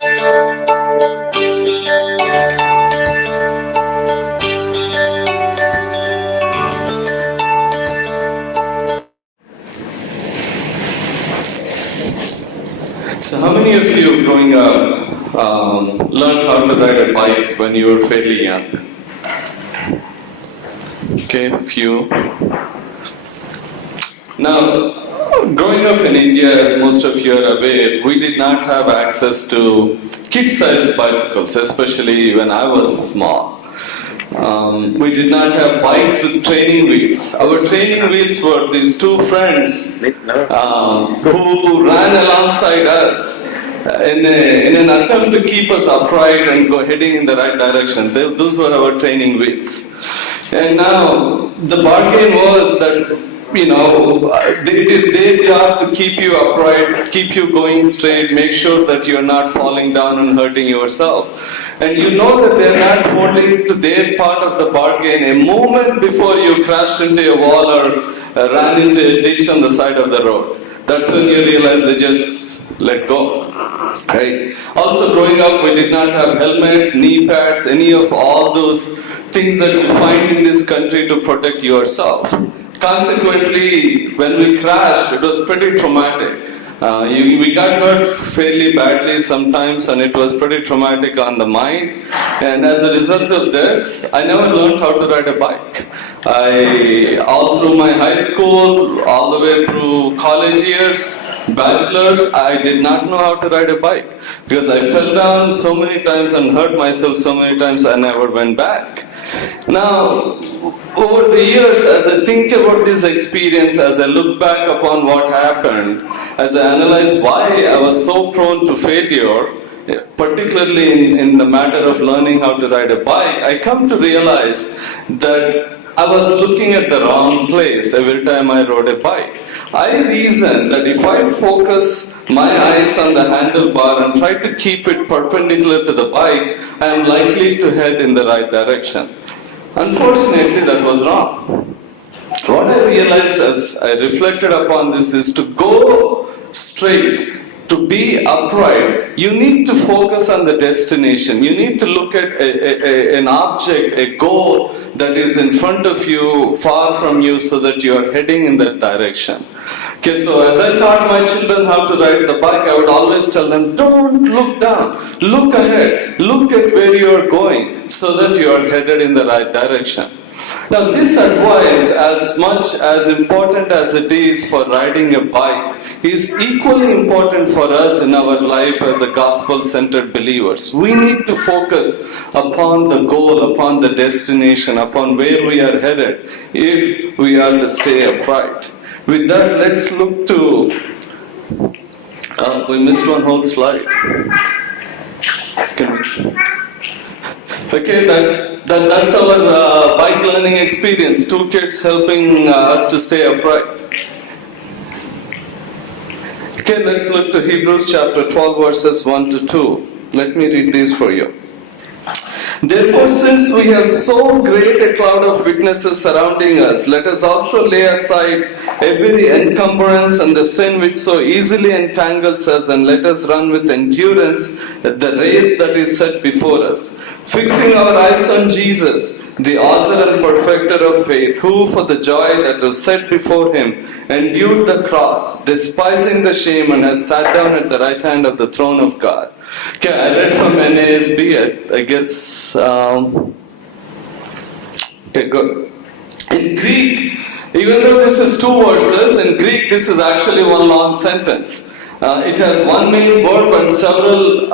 So, how many of you growing up learned how to ride a bike when you were fairly young? Okay, few. Now, growing up in India, as most of you are aware, we did not have access to kid-sized bicycles, especially when I was small. We did not have bikes with training wheels. Our training wheels were these two friends who ran alongside us in an attempt to keep us upright and go heading in the right direction. Those were our training wheels. And now the bargain was that it is their job to keep you upright, keep you going straight, make sure that you're not falling down and hurting yourself. And you know that they're not holding to their part of the bargain a moment before you crashed into a wall or ran into a ditch on the side of the road. That's when you realize they just let go. Right? Also, growing up, we did not have helmets, knee pads, any of all those things that you find in this country to protect yourself. Consequently, when we crashed, it was pretty traumatic. We got hurt fairly badly sometimes, and it was pretty traumatic on the mind. And as a result of this, I never learned how to ride a bike. All through my high school, all the way through college years, bachelor's, I did not know how to ride a bike because I fell down so many times and hurt myself so many times I never went back. Now, over the years, as I think about this experience, as I look back upon what happened, as I analyze why I was so prone to failure, particularly in the matter of learning how to ride a bike, I come to realize that I was looking at the wrong place every time I rode a bike. I reasoned that if I focus my eyes on the handlebar and try to keep it perpendicular to the bike, I am likely to head in the right direction. Unfortunately, that was wrong. What I realized as I reflected upon this is to go straight, to be upright, you need to focus on the destination. You need to look at an object, a goal that is in front of you, far from you, so that you are heading in that direction. Okay, so as I taught my children how to ride the bike, I would always tell them, don't look down, look ahead, look at where you are going, so that you are headed in the right direction. Now, this advice, as much as important as it is for riding a bike, is equally important for us in our life as a gospel-centered believers. We need to focus upon the goal, upon the destination, upon where we are headed, if we are to stay upright. With that, let's look to... we missed one whole slide. Okay, that's our bike learning experience. Two kids helping us to stay upright. Okay, let's look to Hebrews chapter 12 verses 1 to 2. Let me read these for you. Therefore, since we have so great a cloud of witnesses surrounding us, let us also lay aside every encumbrance and the sin which so easily entangles us, and let us run with endurance the race that is set before us, fixing our eyes on Jesus, the author and perfecter of faith, who for the joy that was set before him endured the cross, despising the shame, and has sat down at the right hand of the throne of God. Okay, I read from NASB, I guess. Okay, good. In Greek, even though this is two verses, in Greek this is actually one long sentence. It has one main verb and several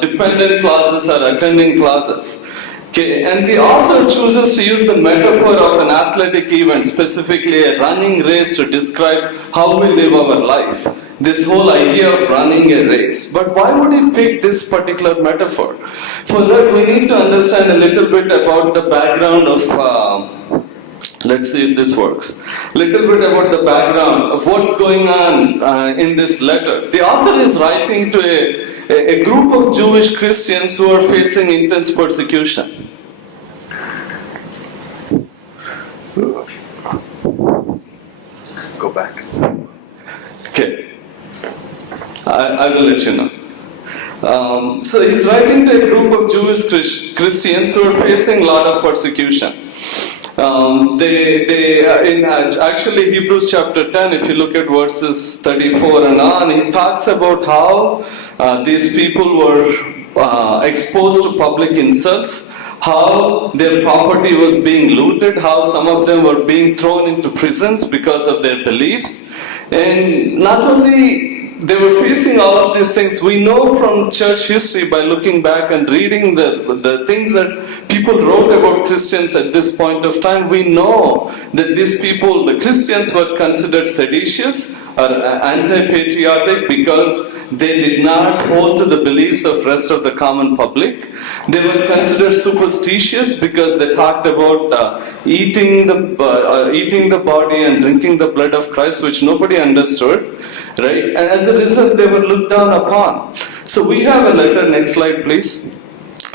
dependent clauses or attending clauses. Okay, and the author chooses to use the metaphor of an athletic event, specifically a running race, to describe how we live our life. This whole idea of running a race. But why would he pick this particular metaphor? For that, we need to understand a little bit about the background of, let's see if this works. Little bit about the background of what's going on in this letter. The author is writing to a group of Jewish Christians who are facing intense persecution. Go back. Okay. I will let you know. So he's writing to a group of Jewish Christians who are facing a lot of persecution. In actually Hebrews chapter 10, if you look at verses 34 and on, he talks about how these people were exposed to public insults, how their property was being looted, how some of them were being thrown into prisons because of their beliefs. And not only they were facing all of these things, we know from church history by looking back and reading the things that people wrote about Christians at this point of time, we know that these people, the Christians, were considered seditious or anti-patriotic because they did not hold to the beliefs of rest of the common public. They were considered superstitious because they talked about eating the body and drinking the blood of Christ, which nobody understood. Right? And as a result, they were looked down upon. So we have a letter, next slide please.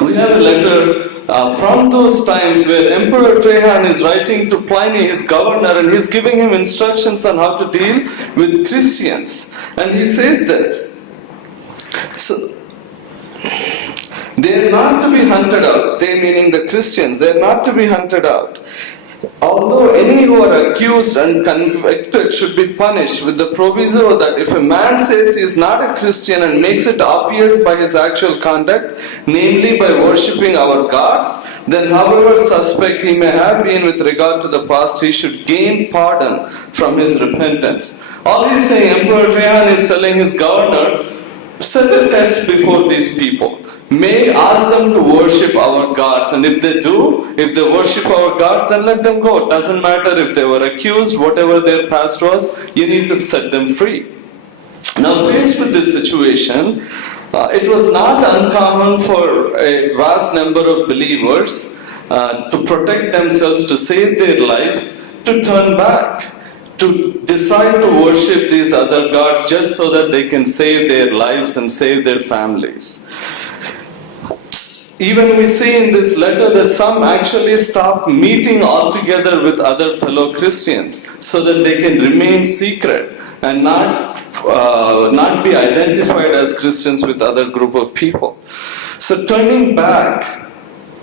We have a letter from those times where Emperor Trajan is writing to Pliny, his governor, and he's giving him instructions on how to deal with Christians. And he says this. So, they are not to be hunted out. They meaning the Christians, they are not to be hunted out. Although any who are accused and convicted should be punished, with the proviso that if a man says he is not a Christian and makes it obvious by his actual conduct, namely by worshipping our gods, then however suspect he may have been with regard to the past, he should gain pardon from his repentance. All he is saying, Emperor Trajan is telling his governor, set a test before these people. May ask them to worship our gods, and if they do, if they worship our gods, then let them go. It doesn't matter if they were accused, whatever their past was, you need to set them free. Now, faced with this situation, it was not uncommon for a vast number of believers to protect themselves, to save their lives, to turn back, to decide to worship these other gods just so that they can save their lives and save their families. Even we see in this letter that some actually stop meeting altogether with other fellow Christians so that they can remain secret and not be identified as Christians with other group of people. So turning back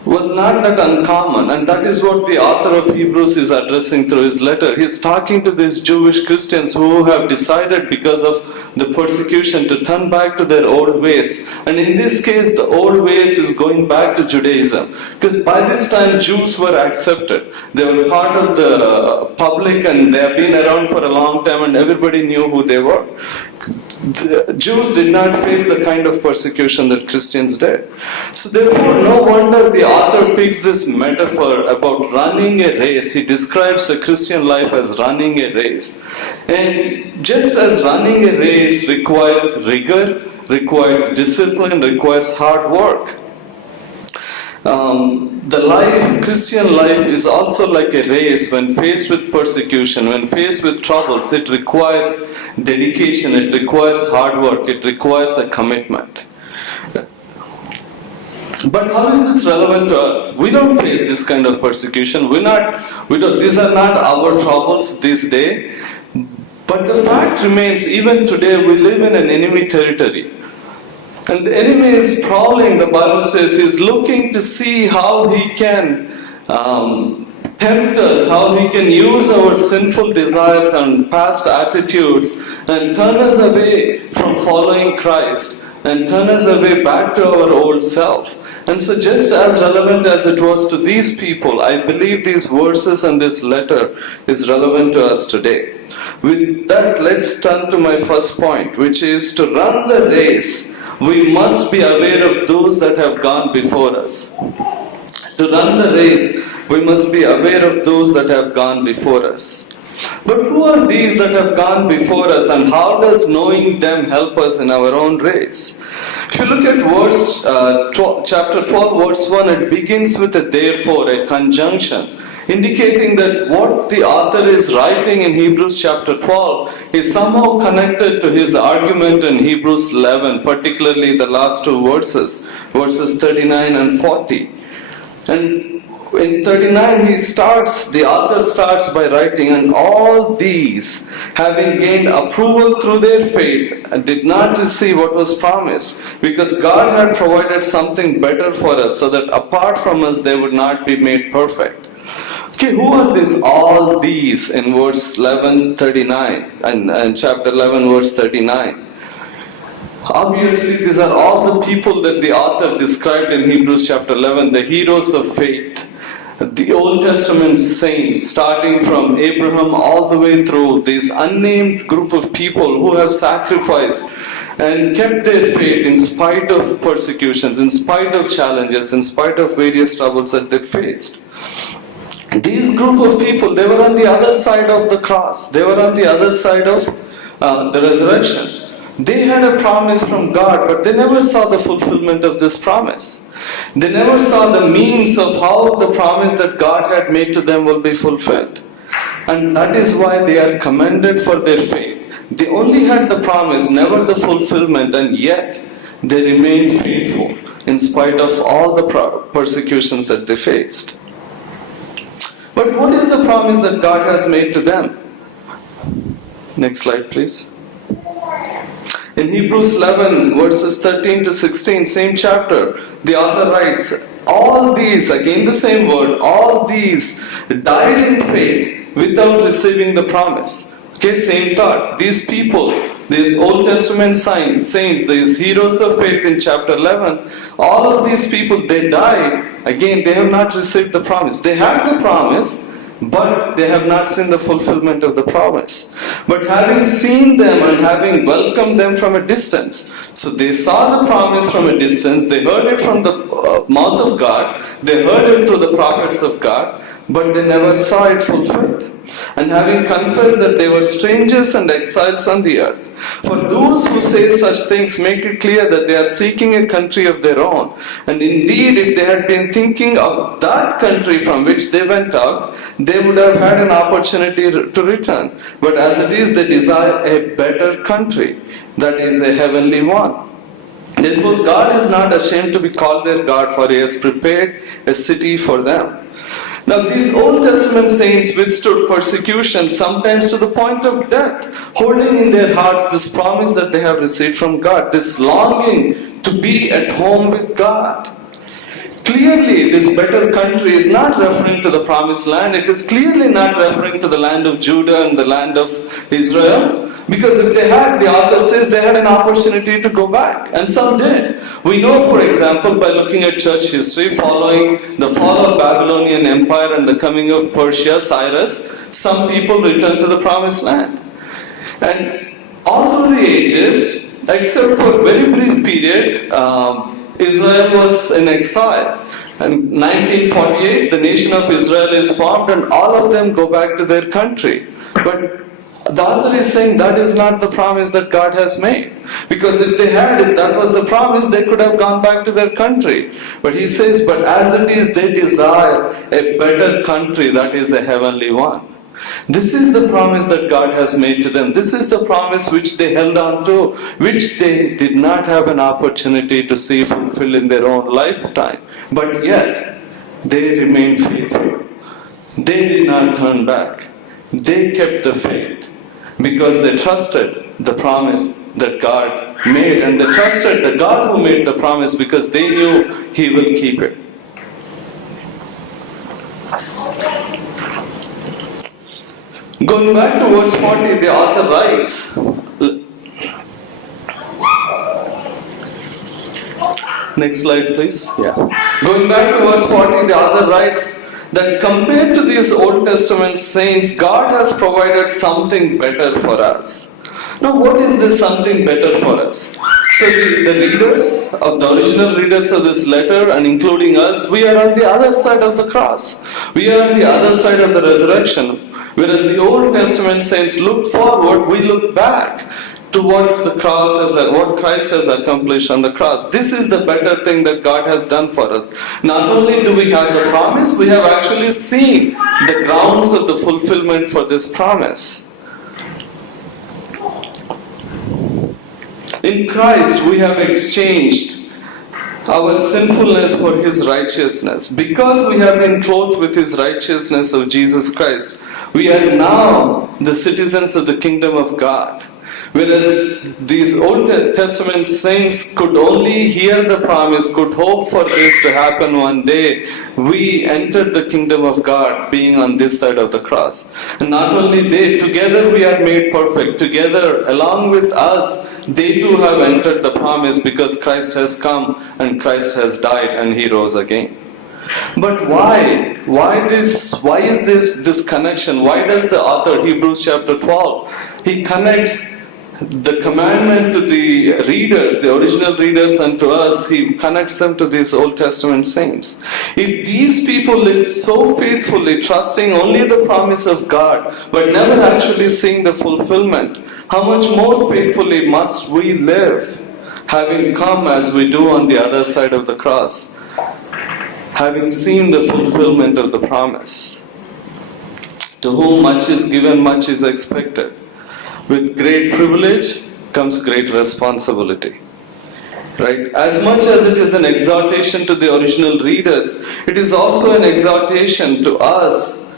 was not that uncommon, and that is what the author of Hebrews is addressing through his letter. He is talking to these Jewish Christians who have decided because of the persecution to turn back to their old ways. And in this case, the old ways is going back to Judaism. Because by this time, Jews were accepted. They were part of the public and they have been around for a long time and everybody knew who they were. The Jews did not face the kind of persecution that Christians did. So therefore, no wonder the author picks this metaphor about running a race. He describes the Christian life as running a race. And just as running a race requires rigor, requires discipline, requires hard work, Christian life is also like a race. When faced with persecution, when faced with troubles, it requires dedication, it requires hard work, it requires a commitment. But how is this relevant to us? We don't face this kind of persecution. These are not our troubles this day. But the fact remains, even today we live in an enemy territory. And the enemy is prowling, the Bible says, he is looking to see how he can tempt us, how he can use our sinful desires and past attitudes and turn us away from following Christ and turn us away back to our old self. And so just as relevant as it was to these people, I believe these verses and this letter is relevant to us today. With that, let's turn to my first point, which is to run the race, we must be aware of those that have gone before us. To run the race, we must be aware of those that have gone before us. But who are these that have gone before us, and how does knowing them help us in our own race? If you look at chapter 12, verse 1, it begins with a therefore, a conjunction, indicating that what the author is writing in Hebrews chapter 12 is somehow connected to his argument in Hebrews 11, particularly the last two verses 39 and 40. And in 39 the author starts by writing, and all these, having gained approval through their faith, did not receive what was promised, because God had provided something better for us, so that apart from us they would not be made perfect. Okay, who are these all these in verse 11:39 and chapter 11 verse 39? Obviously, these are all the people that the author described in Hebrews chapter 11, the heroes of faith, the Old Testament saints, starting from Abraham all the way through, this unnamed group of people who have sacrificed and kept their faith in spite of persecutions, in spite of challenges, in spite of various troubles that they faced. These group of people, they were on the other side of the cross. They were on the other side of the resurrection. They had a promise from God, but they never saw the fulfillment of this promise. They never saw the means of how the promise that God had made to them will be fulfilled. And that is why they are commended for their faith. They only had the promise, never the fulfillment, and yet they remained faithful in spite of all the persecutions that they faced. But what is the promise that God has made to them? Next slide, please. In Hebrews 11 verses 13 to 16, same chapter, the author writes, all these, again the same word, all these died in faith without receiving the promise. Okay, same thought. These people, these Old Testament saints, these heroes of faith in chapter 11, all of these people, they died. Again, they have not received the promise. They had the promise, but they have not seen the fulfillment of the promise. But having seen them and having welcomed them from a distance, so they saw the promise from a distance, they heard it from the mouth of God, they heard it through the prophets of God, but they never saw it fulfilled. And having confessed that they were strangers and exiles on the earth. For those who say such things make it clear that they are seeking a country of their own. And indeed, if they had been thinking of that country from which they went out, they would have had an opportunity to return. But as it is, they desire a better country, that is a heavenly one. Therefore, God is not ashamed to be called their God, for He has prepared a city for them. Now, these Old Testament saints withstood persecution, sometimes to the point of death, holding in their hearts this promise that they have received from God, this longing to be at home with God. Clearly, this better country is not referring to the promised land. It is clearly not referring to the land of Judah and the land of Israel. Because if they had, the author says they had an opportunity to go back. And some did. We know, for example, by looking at church history, following the fall of Babylonian Empire and the coming of Persia, Cyrus, some people returned to the promised land. And all through the ages, except for a very brief period, Israel was in exile. And 1948, the nation of Israel is formed and all of them go back to their country. But the author is saying that is not the promise that God has made. Because if that was the promise, they could have gone back to their country. But he says, but as it is, they desire a better country, that is a heavenly one. This is the promise that God has made to them. This is the promise which they held on to, which they did not have an opportunity to see fulfilled in their own lifetime. But yet, they remained faithful. They did not turn back. They kept the faith because they trusted the promise that God made, and they trusted the God who made the promise because they knew He will keep it. Going back to verse 40, the author writes, next slide please. Yeah. Going back to verse 40, the author writes that compared to these Old Testament saints, God has provided something better for us. Now, what is this something better for us? So the readers, of the original readers of this letter, and including us, we are on the other side of the cross. We are on the other side of the resurrection. Whereas the Old Testament saints looked forward, we look back to what what Christ has accomplished on the cross. This is the better thing that God has done for us. Not only do we have the promise, we have actually seen the grounds of the fulfillment for this promise. In Christ, we have exchanged our sinfulness for His righteousness. Because we have been clothed with His righteousness of Jesus Christ, we are now the citizens of the kingdom of God. Whereas these Old Testament saints could only hear the promise, could hope for this to happen one day, we entered the kingdom of God being on this side of the cross. And not only they, together we are made perfect. Together, along with us, they too have entered the promise because Christ has come and Christ has died and He rose again. But why? Why is this connection? Why does the author, Hebrews chapter 12, he connects the commandment to the readers, the original readers, and to us, he connects them to these Old Testament saints. If these people lived so faithfully, trusting only the promise of God, but never actually seeing the fulfillment, how much more faithfully must we live, having come as we do on the other side of the cross, having seen the fulfillment of the promise? To whom much is given, much is expected. With great privilege comes great responsibility. Right? As much as it is an exhortation to the original readers, it is also an exhortation to us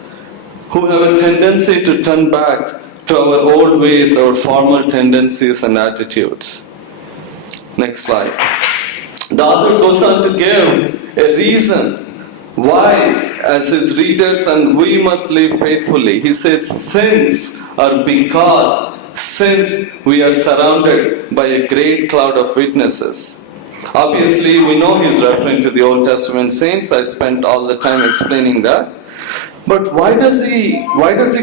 who have a tendency to turn back to our old ways, our former tendencies and attitudes. Next slide. The author goes on to give a reason why, as his readers and we must live faithfully. He says, since we are surrounded by a great cloud of witnesses. Obviously, we know he's referring to the Old Testament saints. I spent all the time explaining that. But why does he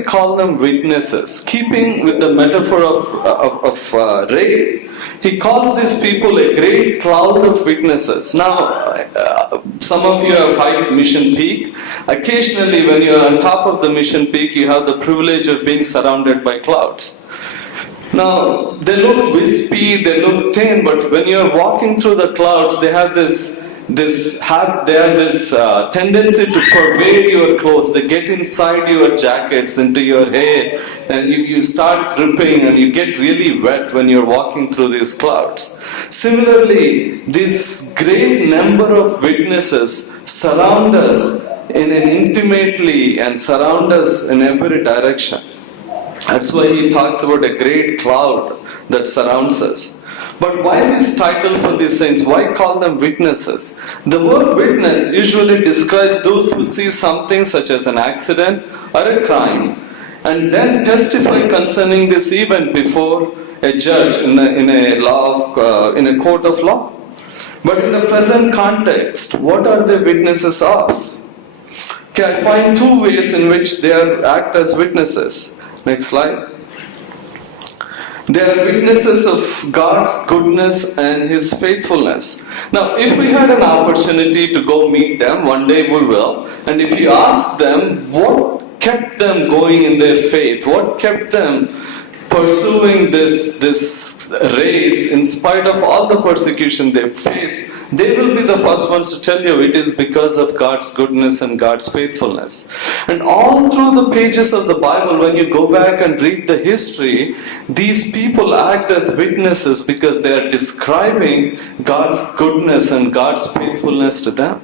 call them witnesses? Keeping with the metaphor of race, he calls these people a great cloud of witnesses. Now, some of you have hiked Mission Peak. Occasionally, when you are on top of the Mission Peak, you have the privilege of being surrounded by clouds. Now, they look wispy, they look thin, but when you are walking through the clouds, they have this tendency to pervade your clothes. They get inside your jackets, into your hair, and you start dripping and you get really wet when you're walking through these clouds. Similarly, this great number of witnesses surround us intimately and surround us in every direction. That's why he talks about a great cloud that surrounds us. But why this title for these saints? Why call them witnesses? The word witness usually describes those who see something such as an accident or a crime and then testify concerning this event before a judge in a court of law. But in the present context, what are they witnesses of? Okay, I find two ways in which they act as witnesses. Next slide. They are witnesses of God's goodness and His faithfulness. Now, if we had an opportunity to go meet them, one day we will, and if you ask them what kept them going in their faith, what kept them pursuing this race in spite of all the persecution they faced, they will be the first ones to tell you it is because of God's goodness and God's faithfulness. And all through the pages of the Bible, when you go back and read the history, these people act as witnesses because they are describing God's goodness and God's faithfulness to them.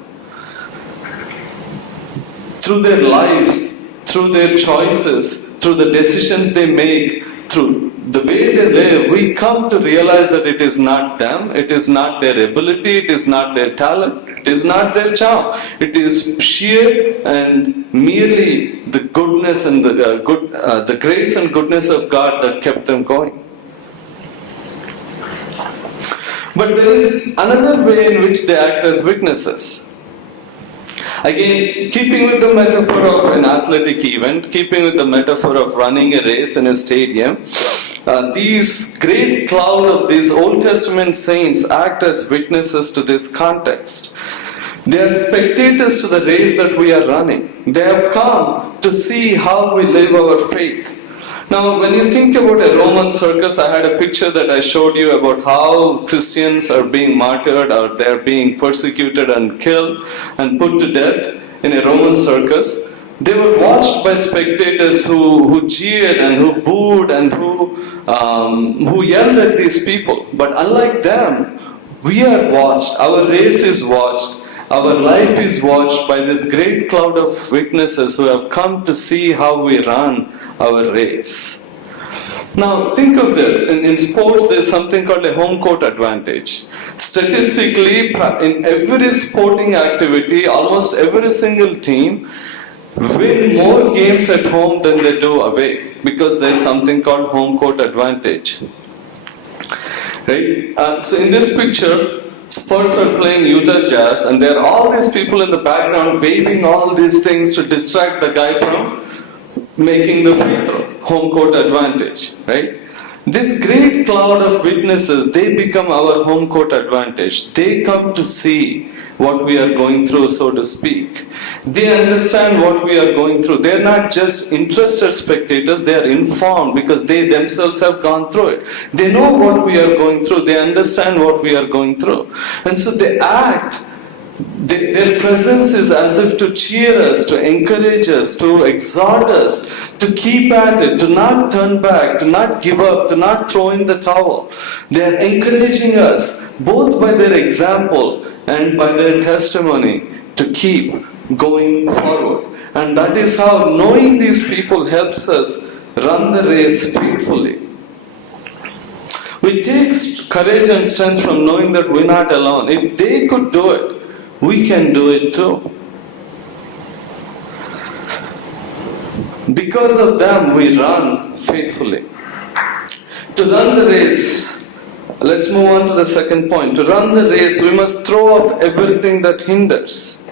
Through their lives, through their choices, through the decisions they make, through the way they live, we come to realize that it is not them, it is not their ability, it is not their talent, it is not their charm. It is sheer and merely the goodness and the grace and goodness of God that kept them going. But there is another way in which they act as witnesses. Again, keeping with the metaphor of an athletic event, keeping with the metaphor of running a race in a stadium, these great cloud of these Old Testament saints act as witnesses to this context. They are spectators to the race that we are running. They have come to see how we live our faith. Now, when you think about a Roman circus, I had a picture that I showed you about how Christians are being martyred or they're being persecuted and killed and put to death in a Roman circus. They were watched by spectators who jeered and who booed and who yelled at these people. But unlike them, We are watched, our race is watched, our life is watched by this great cloud of witnesses who have come to see how we run our race. Now, think of this. In sports, there's something called a home court advantage. Statistically, in every sporting activity, almost every single team win more games at home than they do away, because there's something called home court advantage. Right? So in this picture, Spurs are playing Utah Jazz, and there are all these people in the background waving all these things to distract the guy from making the free throw. Home court advantage, right? This great cloud of witnesses, they become our home court advantage. They come to see what we are going through, so to speak. They understand what we are going through. They are not just interested spectators, they are informed because they themselves have gone through it. They know what we are going through, they understand what we are going through. And so they act. Their presence is as if to cheer us, to encourage us, to exhort us, to keep at it, to not turn back, to not give up, to not throw in the towel. They are encouraging us, both by their example and by their testimony, to keep going forward. And that is how knowing these people helps us run the race faithfully. We take courage and strength from knowing that we're not alone. If they could do it, we can do it too. Because of them, we run faithfully. To run the race, let's move on to the second point. To run the race, we must throw off everything that hinders.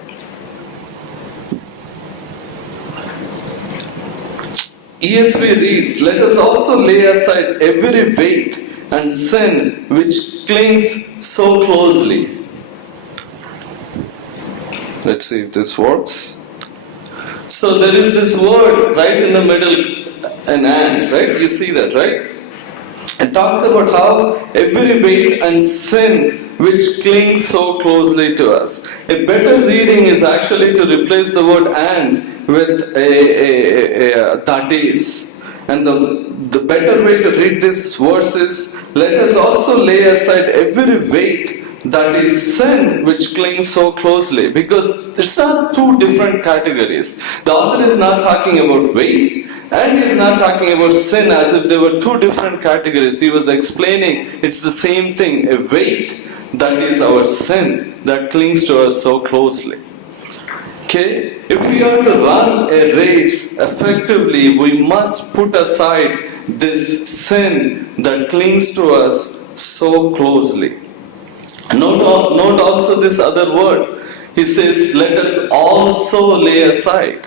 ESV reads, "Let us also lay aside every weight and sin which clings so closely." Let's see if this works. So there is this word right in the middle, and, right? You see that, right? It talks about how every weight and sin which clings so closely to us. A better reading is actually to replace the word "and" with that is. And the better way to read this verse is, "Let us also lay aside every weight that is sin which clings so closely," because it's not two different categories. The author is not talking about weight, and he is not talking about sin as if they were two different categories. He was explaining it's the same thing, a weight that is our sin that clings to us so closely. Okay, if we are to run a race effectively, we must put aside this sin that clings to us so closely. Note also this other word. He says, "Let us also lay aside."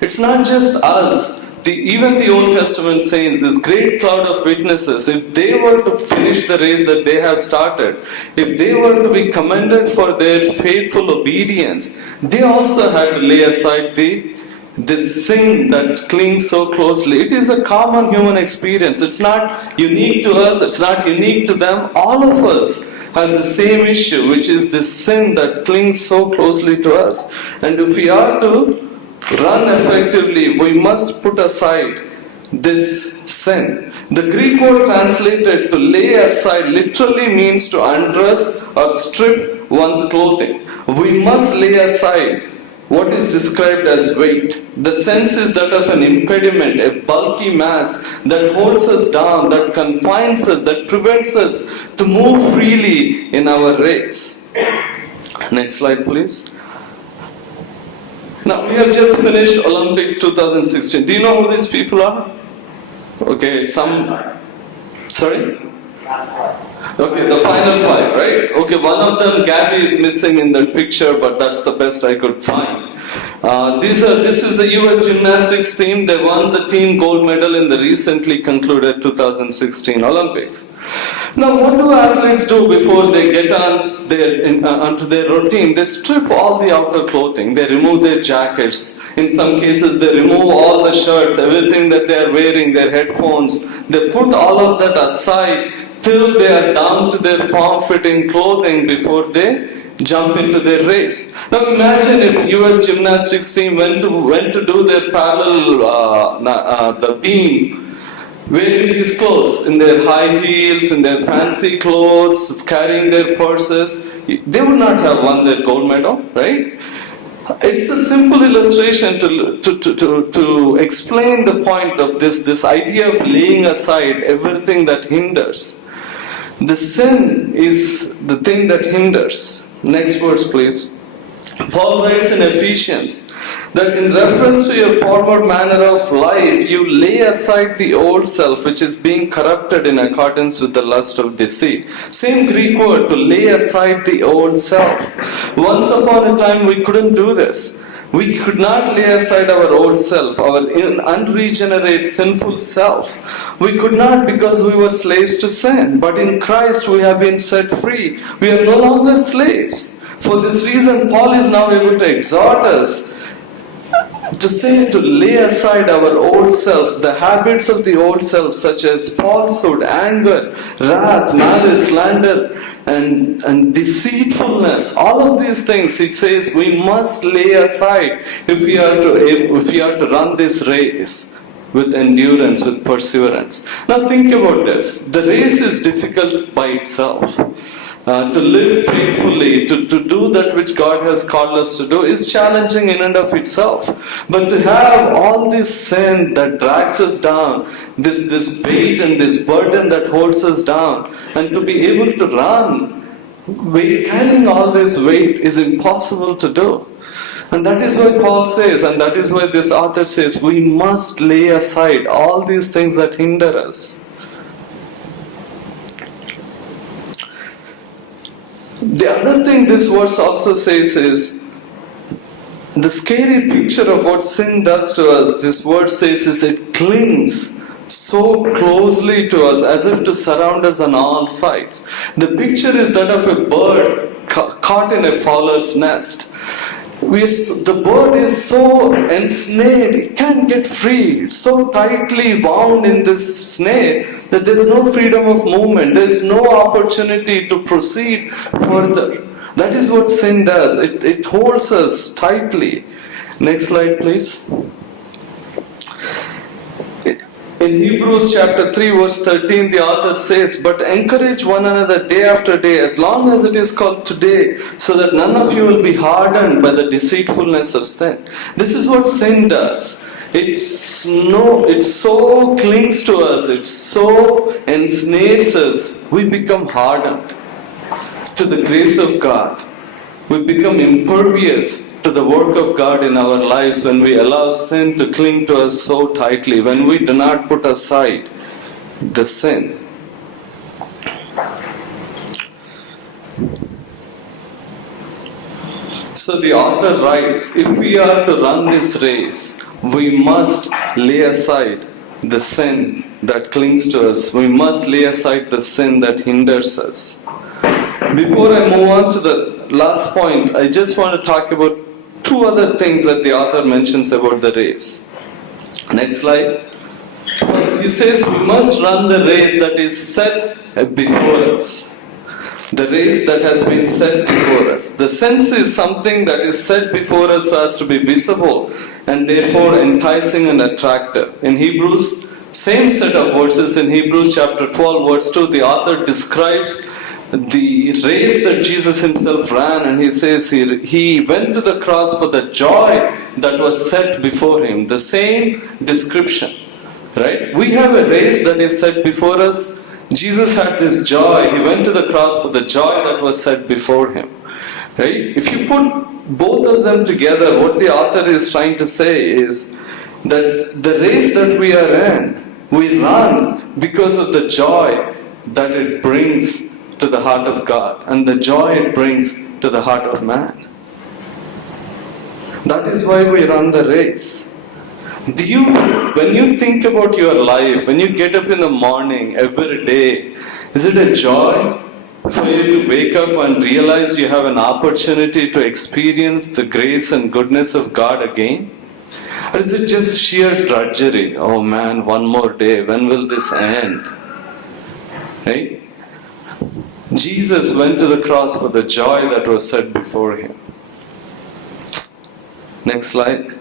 It's not just us. Even the Old Testament saints, this great cloud of witnesses, if they were to finish the race that they have started, if they were to be commended for their faithful obedience, they also had to lay aside this sin that clings so closely. It is a common human experience. It's not unique to us. It's not unique to them. All of us have the same issue, which is this sin that clings so closely to us. And if we are to run effectively, we must put aside this sin. The Greek word translated to lay aside literally means to undress or strip one's clothing. We must lay aside what is described as weight. The sense is that of an impediment, a bulky mass that holds us down, that confines us, that prevents us to move freely in our race. Next slide, please. Now, we have just finished Olympics 2016. Do you know who these people are? Okay, sorry? Okay, the final five, right? Okay, one of them, Gabby, is missing in that picture, but that's the best I could find. This is the US gymnastics team. They won the team gold medal in the recently concluded 2016 Olympics. Now, what do athletes do before they get onto their routine? They strip all the outer clothing. They remove their jackets. In some cases, they remove all the shirts, everything that they are wearing, their headphones. They put all of that aside till they are down to their form-fitting clothing before they jump into their race. Now imagine if US gymnastics team went to do their parallel the beam wearing these clothes, in their high heels, in their fancy clothes, carrying their purses, they would not have won their gold medal, right? It's a simple illustration to explain the point of this idea of laying aside everything that hinders. The sin is the thing that hinders. Next verse, please. Paul writes in Ephesians that in reference to your former manner of life, you lay aside the old self which is being corrupted in accordance with the lust of deceit. Same Greek word, to lay aside the old self. Once upon a time we couldn't do this. We could not lay aside our old self, our unregenerate sinful self. We could not because we were slaves to sin. But in Christ we have been set free. We are no longer slaves. For this reason, Paul is now able to exhort us to say to lay aside our old self, the habits of the old self such as falsehood, anger, wrath, malice, slander, and deceitfulness. All of these things, it says, we must lay aside if we are to run this race with endurance, with perseverance. Now think about this. The race is difficult by itself. To live faithfully, to do that which God has called us to do is challenging in and of itself. But to have all this sin that drags us down, this weight and this burden that holds us down, and to be able to run, carrying all this weight is impossible to do. And that is why Paul says, and that is why this author says, we must lay aside all these things that hinder us. The other thing this verse also says is, the scary picture of what sin does to us, this word says, is it clings so closely to us as if to surround us on all sides. The picture is that of a bird caught in a fowler's nest. The bird is so ensnared, it can't get free. It's so tightly wound in this snare that there's no freedom of movement. There's no opportunity to proceed further. That is what sin does. It holds us tightly. Next slide, please. In Hebrews chapter 3 verse 13, the author says, but encourage one another day after day, as long as it is called today, so that none of you will be hardened by the deceitfulness of sin. This is what sin does. It so clings to us, it so ensnares us, we become hardened to the grace of God. We become impervious to the work of God in our lives when we allow sin to cling to us so tightly, when we do not put aside the sin. So the author writes, if we are to run this race, we must lay aside the sin that clings to us. We must lay aside the sin that hinders us. Before I move on to the last point, I just want to talk about two other things that the author mentions about the race. Next slide. First, he says we must run the race that is set before us. The race that has been set before us. The sense is something that is set before us so as to be visible and therefore enticing and attractive. In Hebrews, same set of verses in Hebrews chapter 12 verse 2, the author describes the race that Jesus himself ran, and he says he went to the cross for the joy that was set before him. The same description, right? We have a race that is set before us. Jesus had this joy. He went to the cross for the joy that was set before him, right? If you put both of them together, what the author is trying to say is that the race that we are in, we run because of the joy that it brings to the heart of God and the joy it brings to the heart of man. That is why we run the race. When you think about your life, when you get up in the morning every day, is it a joy for you to wake up and realize you have an opportunity to experience the grace and goodness of God again? Or is it just sheer drudgery? Oh man, one more day, when will this end? Right? Jesus went to the cross for the joy that was set before him. Next slide.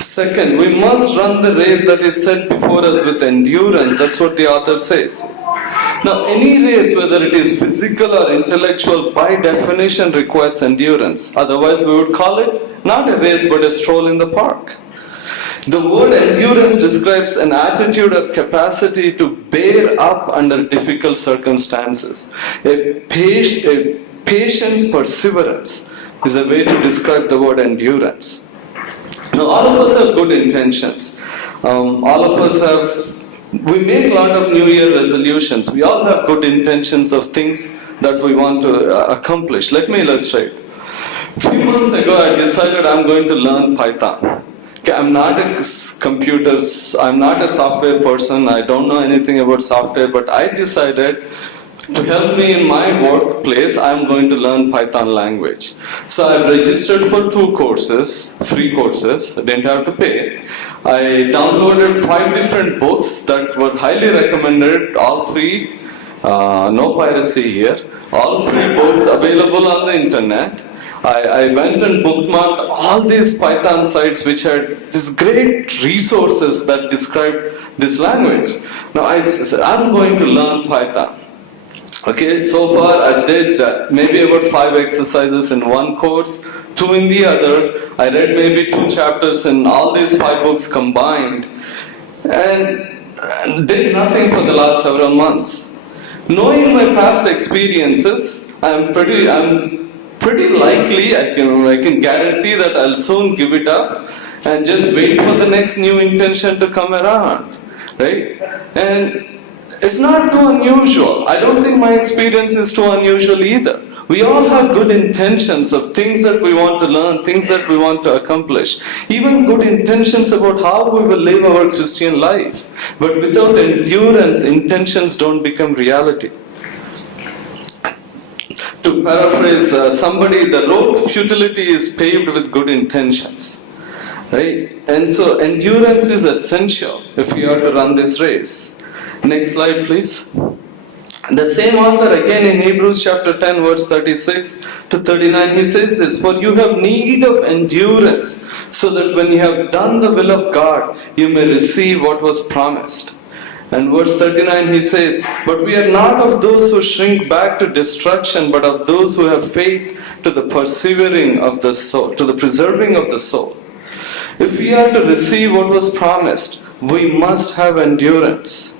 Second, we must run the race that is set before us with endurance. That's what the author says. Now, any race, whether it is physical or intellectual, by definition requires endurance. Otherwise, we would call it not a race but a stroll in the park. The word endurance describes an attitude or capacity to bear up under difficult circumstances. A patient perseverance is a way to describe the word endurance. Now, all of us have good intentions. All of us we make a lot of New Year resolutions. We all have good intentions of things that we want to accomplish. Let me illustrate. A few months ago, I decided I'm going to learn Python. Okay, I'm not a software person. I don't know anything about software, but I decided to help me in my workplace, I'm going to learn Python language. So I've registered for 2 courses, free courses, I didn't have to pay. I downloaded 5 different books that were highly recommended, all free, no piracy here, all free books available on the internet. I went and bookmarked all these Python sites which had these great resources that described this language. Now I said, I'm going to learn Python. Okay, so far I did maybe about 5 exercises in one course, 2 in the other. I read maybe 2 chapters in all these 5 books combined and did nothing for the last several months. Knowing my past experiences, I'm pretty likely, I can guarantee that I'll soon give it up and just wait for the next new intention to come around, right? And it's not too unusual. I don't think my experience is too unusual either. We all have good intentions of things that we want to learn, things that we want to accomplish. Even good intentions about how we will live our Christian life. But without endurance, intentions don't become reality. To paraphrase somebody, the road to futility is paved with good intentions. Right? And so endurance is essential if we are to run this race. Next slide, please. The same author again in Hebrews chapter 10 verse 36 to 39, he says this, for you have need of endurance, so that when you have done the will of God, you may receive what was promised. And verse 39 he says, but we are not of those who shrink back to destruction, but of those who have faith to the persevering of the soul, to the preserving of the soul. If we are to receive what was promised, we must have endurance.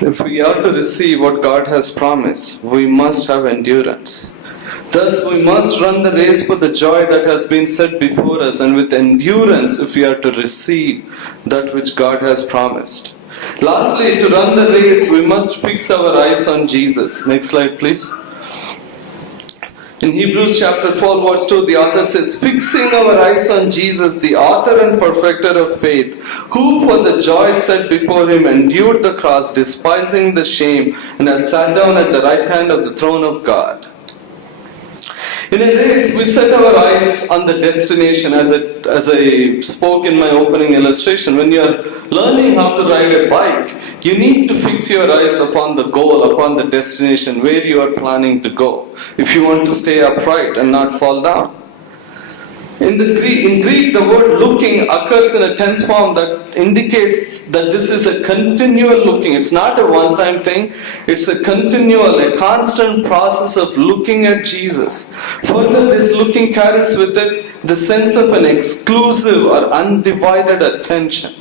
If we are to receive what God has promised, we must have endurance. Thus, we must run the race for the joy that has been set before us, and with endurance if we are to receive that which God has promised. Lastly, to run the race, we must fix our eyes on Jesus. Next slide, please. In Hebrews chapter 12 verse 2, the author says, fixing our eyes on Jesus, the author and perfecter of faith, who for the joy set before him endured the cross, despising the shame, and has sat down at the right hand of the throne of God. In a race, we set our eyes on the destination, as I spoke in my opening illustration. When you are learning how to ride a bike, you need to fix your eyes upon the goal, upon the destination, where you are planning to go, if you want to stay upright and not fall down. In Greek, the word looking occurs in a tense form that indicates that this is a continual looking. It's not a one-time thing. It's a continual, a constant process of looking at Jesus. Further, this looking carries with it the sense of an exclusive or undivided attention.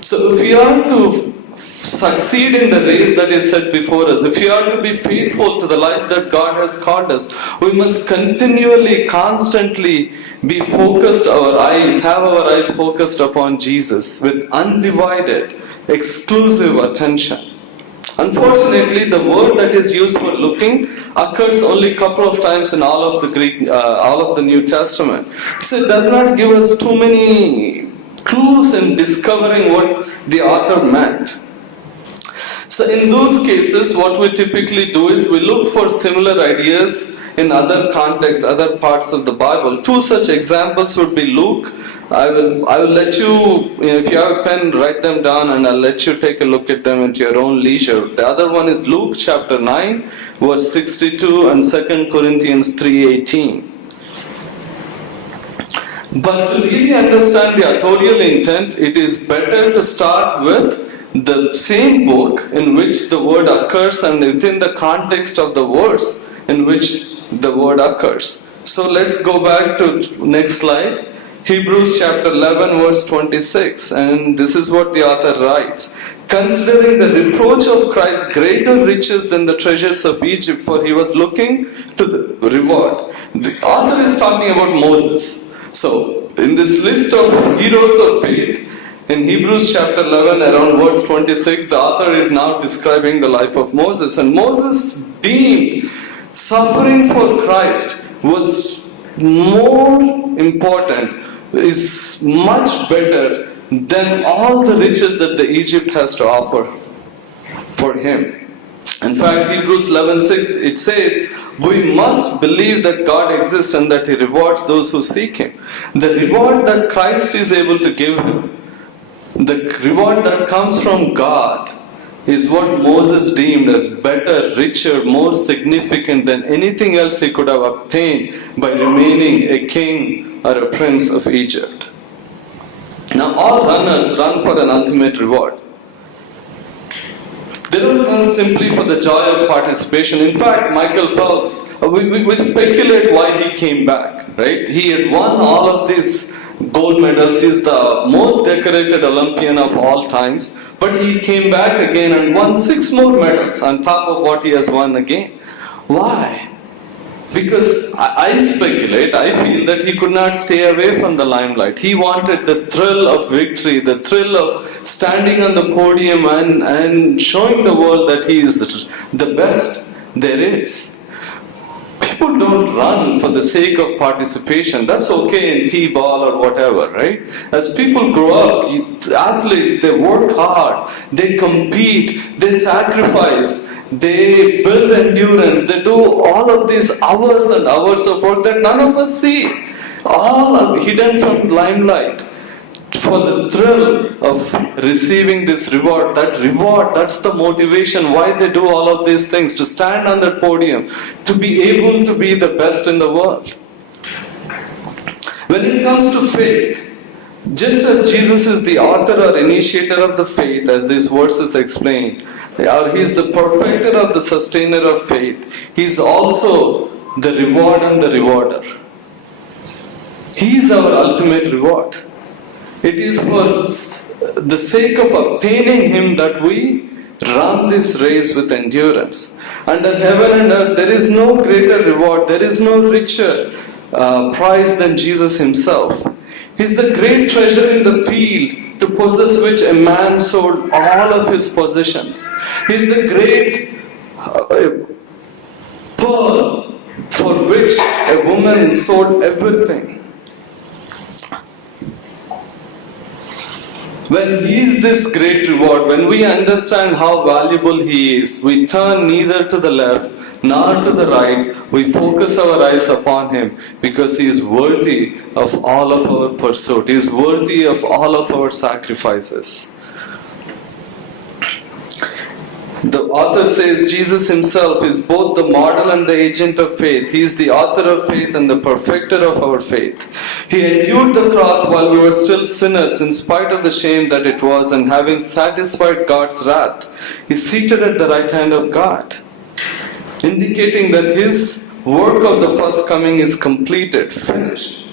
So if we are to succeed in the race that is set before us, if we are to be faithful to the life that God has called us, we must continually, constantly be focused, have our eyes focused upon Jesus with undivided, exclusive attention. Unfortunately, the word that is used for looking occurs only a couple of times in all of the New Testament. So it does not give us too many clues in discovering what the author meant. So in those cases, what we typically do is we look for similar ideas in other contexts, other parts of the Bible. 2 such examples would be Luke. I will let you, if you have a pen, write them down, and I'll let you take a look at them at your own leisure. The other one is Luke chapter 9, verse 62, and 2 Corinthians 3:18. But to really understand the authorial intent, it is better to start with the same book in which the word occurs and within the context of the verse in which the word occurs. So let's go back to next slide. Hebrews chapter 11 verse 26, and this is what the author writes. Considering the reproach of Christ greater riches than the treasures of Egypt, for he was looking to the reward. The author is talking about Moses. So, in this list of heroes of faith, in Hebrews chapter 11 around verse 26, the author is now describing the life of Moses. And Moses deemed suffering for Christ was more important, is much better than all the riches that the Egypt has to offer for him. In fact, Hebrews 11:6, it says, we must believe that God exists and that He rewards those who seek Him. The reward that Christ is able to give him, the reward that comes from God, is what Moses deemed as better, richer, more significant than anything else he could have obtained by remaining a king or a prince of Egypt. Now, all runners run for an ultimate reward. They don't run simply for the joy of participation. In fact, Michael Phelps, we speculate why he came back, right? He had won all of these gold medals. He's the most decorated Olympian of all times. But he came back again and won 6 more medals on top of what he has won again. Why? Because I speculate, I feel that he could not stay away from the limelight. He wanted the thrill of victory, the thrill of standing on the podium and showing the world that he is the best there is. People don't run for the sake of participation. That's okay in T-ball or whatever, right? As people grow up, athletes, they work hard, they compete, they sacrifice, they build endurance, they do all of these hours and hours of work that none of us see. All hidden from limelight. For the thrill of receiving this reward, that's the motivation why they do all of these things, to stand on the podium, to be able to be the best in the world. When it comes to faith, just as Jesus is the author or initiator of the faith, as these verses explain, or He is the perfecter of the sustainer of faith, He is also the reward and the rewarder. He is our ultimate reward. It is for the sake of obtaining Him that we run this race with endurance. Under heaven and earth, there is no greater reward, there is no richer prize than Jesus Himself. He is the great treasure in the field, to possess which a man sold all of his possessions. He is the great pearl for which a woman sold everything. When He is this great reward, when we understand how valuable He is, we turn neither to the left nor to the right. We focus our eyes upon Him because He is worthy of all of our pursuit. He is worthy of all of our sacrifices. The author says Jesus Himself is both the model and the agent of faith. He is the author of faith and the perfecter of our faith. He endured the cross while we were still sinners, in spite of the shame that it was, and having satisfied God's wrath, He is seated at the right hand of God, indicating that His work of the first coming is completed, finished.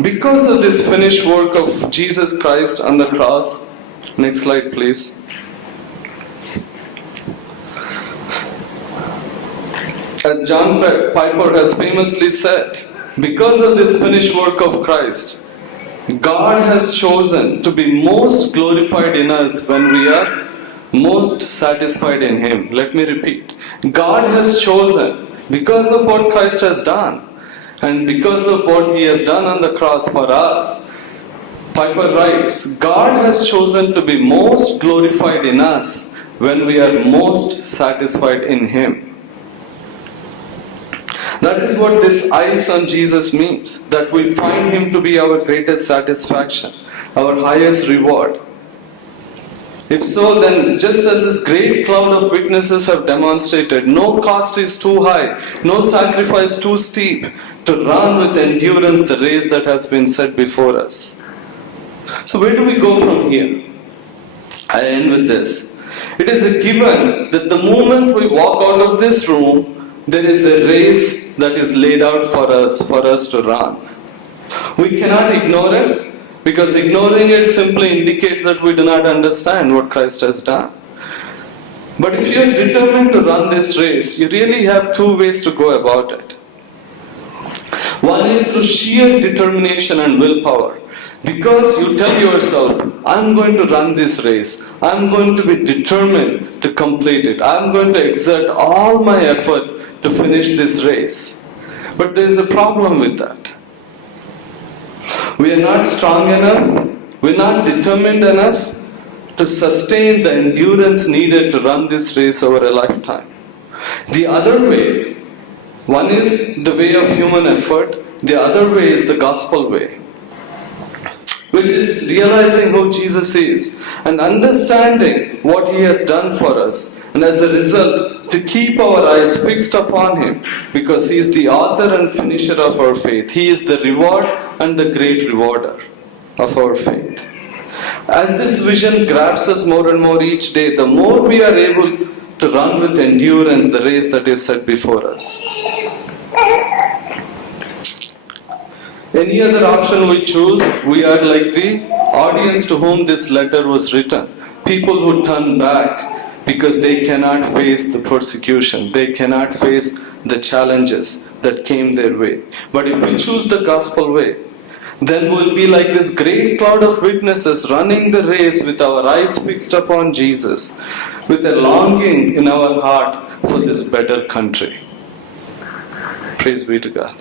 Because of this finished work of Jesus Christ on the cross, next slide please. As John Piper has famously said, because of this finished work of Christ, God has chosen to be most glorified in us when we are most satisfied in Him. Let me repeat. God has chosen, because of what Christ has done, and because of what He has done on the cross for us, Piper writes, God has chosen to be most glorified in us when we are most satisfied in Him. That is what this eyes on Jesus means, that we find Him to be our greatest satisfaction, our highest reward. If so, then just as this great cloud of witnesses have demonstrated, no cost is too high, no sacrifice too steep to run with endurance the race that has been set before us. So where do we go from here? I end with this. It is a given that the moment we walk out of this room, there is a race that is laid out for us to run. We cannot ignore it, because ignoring it simply indicates that we do not understand what Christ has done. But if you are determined to run this race, you really have two ways to go about it. One is through sheer determination and willpower. Because you tell yourself, I'm going to run this race. I'm going to be determined to complete it. I'm going to exert all my effort to finish this race. But there is a problem with that. We are not strong enough. We're not determined enough to sustain the endurance needed to run this race over a lifetime. The other way, one is the way of human effort. The other way is the gospel way, which is realizing who Jesus is and understanding what He has done for us, and as a result to keep our eyes fixed upon Him, because He is the author and finisher of our faith. He is the reward and the great rewarder of our faith. As this vision grabs us more and more each day, the more we are able to run with endurance the race that is set before us. Any other option we choose, we are like the audience to whom this letter was written. People who turn back because they cannot face the persecution. They cannot face the challenges that came their way. But if we choose the gospel way, then we'll be like this great cloud of witnesses running the race with our eyes fixed upon Jesus, with a longing in our heart for this better country. Praise be to God.